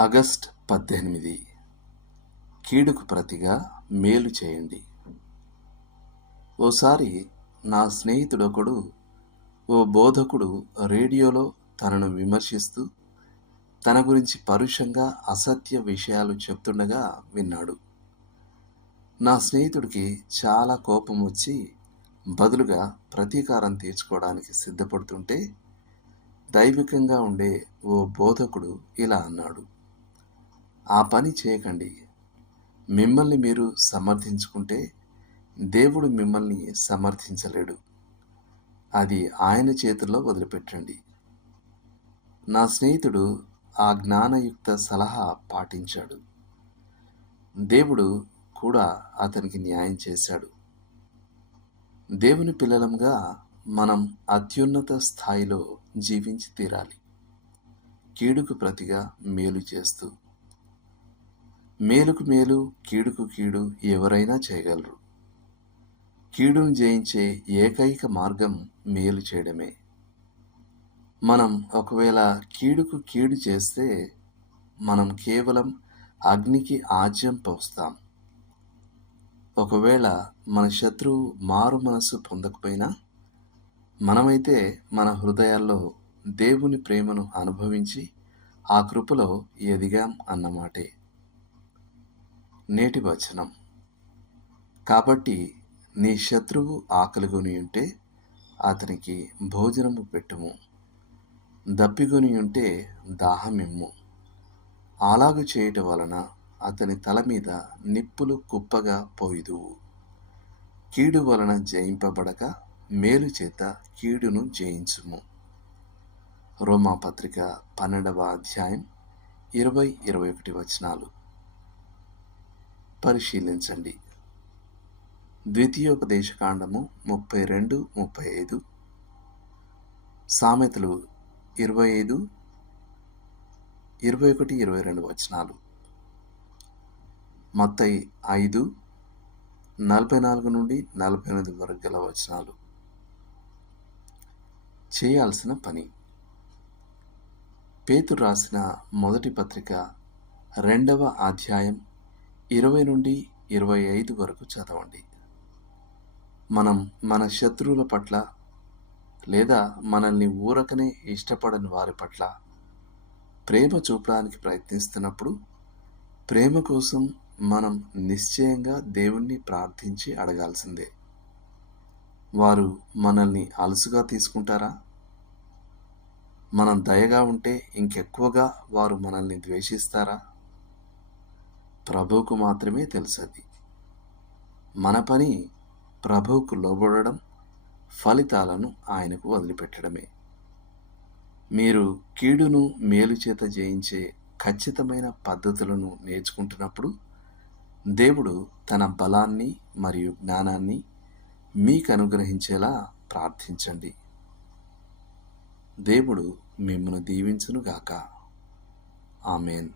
August పద్దెనిమిది. కీడుకు ప్రతిగా మేలు చేయండి. ఓసారి నా స్నేహితుడొకడు ఓ బోధకుడు రేడియోలో తనను విమర్శిస్తూ తన గురించి పరుషంగా అసత్య విషయాలు చెప్తుండగా విన్నాడు. నా స్నేహితుడికి చాలా కోపం వచ్చి బదులుగా ప్రతీకారం తీర్చుకోవడానికి సిద్ధపడుతుంటే దైవికంగా ఉండే ఓ బోధకుడు ఇలా అన్నాడు. ఆ పని చేయకండి. మిమ్మల్ని మీరు సమర్థించుకుంటే దేవుడు మిమ్మల్ని సమర్థించలేడు. అది ఆయన చేతుల్లో వదిలిపెట్టండి. నా స్నేహితుడు ఆ జ్ఞానయుక్త సలహా పాటించాడు. దేవుడు కూడా అతనికి న్యాయం చేశాడు. దేవుని పిల్లలంగా మనం అత్యున్నత స్థాయిలో జీవించి తీరాలి. కీడుకు ప్రతిగా మేలు చేస్తూ మేలుకు మేలు కీడుకు కీడు ఎవరైనా చేయగలరు. కీడును జయించే ఏకైక మార్గం మేలు చేయడమే. మనం ఒకవేళ కీడుకు కీడు చేస్తే మనం కేవలం అగ్నికి ఆజ్యం పోస్తాం. ఒకవేళ మన శత్రువు మారు మనస్సు పొందకపోయినా మనమైతే మన హృదయాల్లో దేవుని ప్రేమను అనుభవించి ఆ కృపలో ఎదిగాం అన్నమాటే. నేటి వచనం. కాబట్టి నీ శత్రువు ఆకలిగొని ఉంటే అతనికి భోజనము పెట్టుము. దప్పిగొని ఉంటే దాహమిమ్ము. అలాగు చేయటం వలన అతని తల మీద నిప్పులు కుప్పగా పోయిదువు. కీడు వలన జయింపబడక మేలు చేత కీడును జయించుము. రోమాపత్రిక పన్నెండవ అధ్యాయం ఇరవై ఇరవై ఒకటి వచనాలు. పరిశీలించండి. ద్వితీయోపదేశకాండము ముప్పై రెండు ముప్పై ఐదు సామెతలు ఇరవై ఐదు ఇరవై ఒకటి ఇరవై రెండు వచనాలు. మొత్తై ఐదు నలభై నాలుగు నుండి నలభై ఎనిమిది వరకు గల వచనాలు. చేయాల్సిన పని. పేతురు రాసిన మొదటి పత్రిక రెండవ అధ్యాయం ఇరవై నుండి ఇరవై ఐదు వరకు చదవండి. మనం మన శత్రువుల పట్ల లేదా మనల్ని ఊరకనే ఇష్టపడని వారి పట్ల ప్రేమ చూపడానికి ప్రయత్నిస్తున్నప్పుడు ప్రేమ కోసం మనం నిశ్చయంగా దేవుణ్ణి ప్రార్థించి అడగాల్సిందే. వారు మనల్ని అలసుగా తీసుకుంటారా? మనం దయగా ఉంటే ఇంకెక్కువగా వారు మనల్ని ద్వేషిస్తారా? ప్రభువుకు మాత్రమే తెలుసది. మన పని ప్రభువుకు లోబడడం ఫలితాలను ఆయనకు వదిలిపెట్టడమే. మీరు కీడును మేలు చేత జయించే ఖచ్చితమైన పద్ధతులను నేర్చుకుంటున్నప్పుడు దేవుడు తన బలాన్ని మరియు జ్ఞానాన్ని మీకు అనుగ్రహించేలా ప్రార్థించండి. దేవుడు మిమ్మను దీవించునుగాక. ఆమెన్.